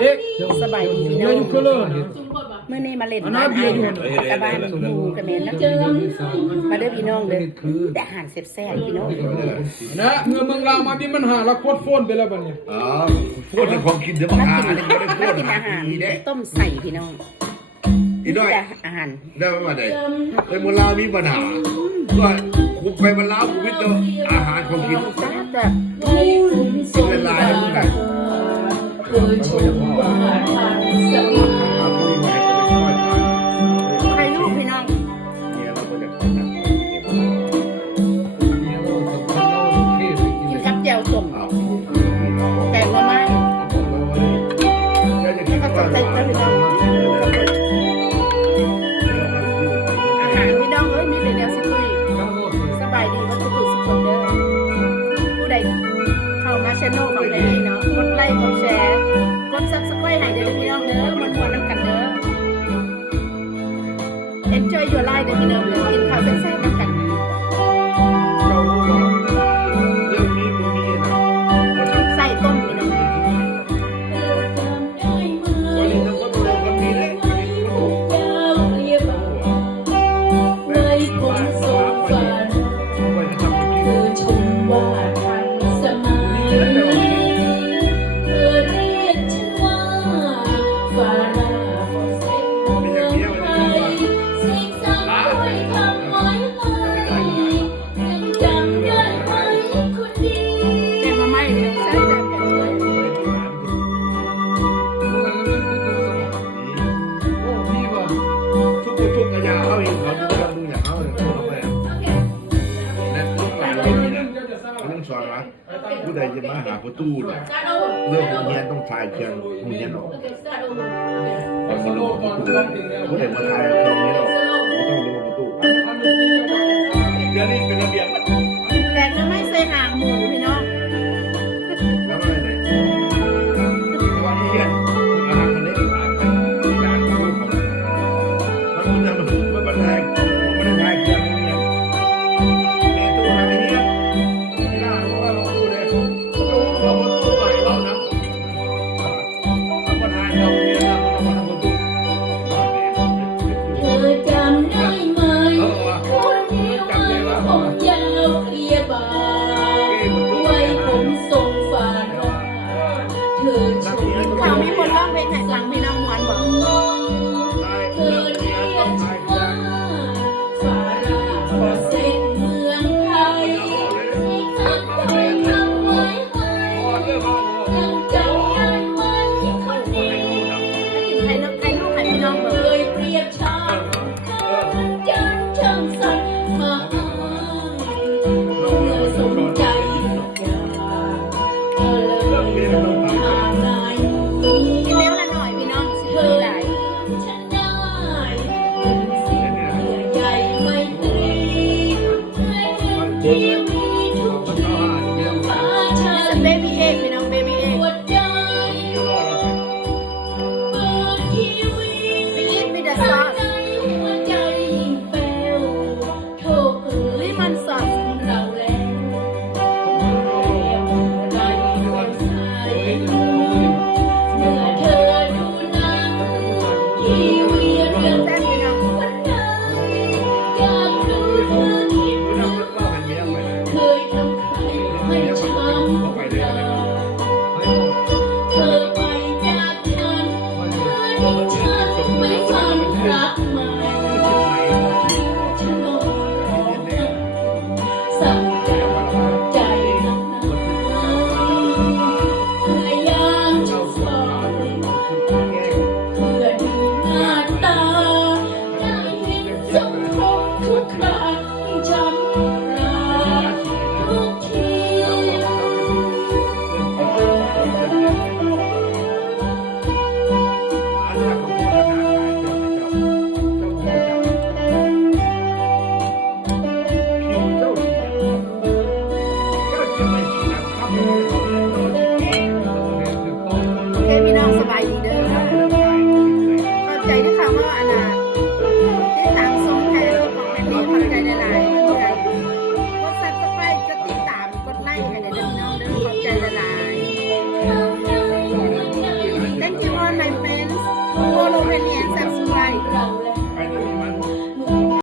เอ๊ะสบายดีพี่เดี๋น้ยอวงอยู่เครื่องนะเมื่อนี้มาเล่นอันบ้านั้นนเบีไอ้ยร์อยู่กะบ้านหมูกระเมนนะมาเด้อพี่น้องเด้อแต่อาหารแซ่บๆพี่น้องนะเมื่อเมืองลาวมามีปัญหาแล้วกดโฟนไปแล้วบัดนี้อ๋อพูดถึงของกินเดี๋ยวมามาหากินอะไรไม่ได้พูมาดกินอาหารดีเด้ต้มใส่พี่น้องอีน้อยแต่อาหารได้ไหมว่าไหนในเมืองลาวมีปัญหาว่ากูไปเมืองลาวกูมิเตอร์อาหารของกินแซ่บแบบกินละลายเหมือนกัน ใครลูกพี่น้องกินกับแจ่วส้มแกงหน่อไม้ก็ตกใจแล้วพี่น้องอาหารพี่น้องเอ้ยมีแต่แนวสิคุยสบายดีว่าทุกคนสุขคนเด้อผู้ใดเข้ามาชแนลของในนี้เนาะกดไลค์กดแชร์ กดซับสไครต์ให้เด้อพี่น้องเด้อมันมวนน้ำกันเด้อ enjoy your life เด้อพี่น้องเด้อกินข้าวแซ่บ สอนว่าผู้ใดจะมาหาประตูเนี่ยเรื่องของเฮียนต้องทายเชียงของเฮียนออกเอามาลงประตูผู้ใดมาทาย ใ awesome. นาอันน่ะติดตามสองไทยของแม่นี่ขอบใจหลๆเพื่อกดซับสไครติดตามกดไลค์ให้ได้เด้อน้องเด้อขอบใจ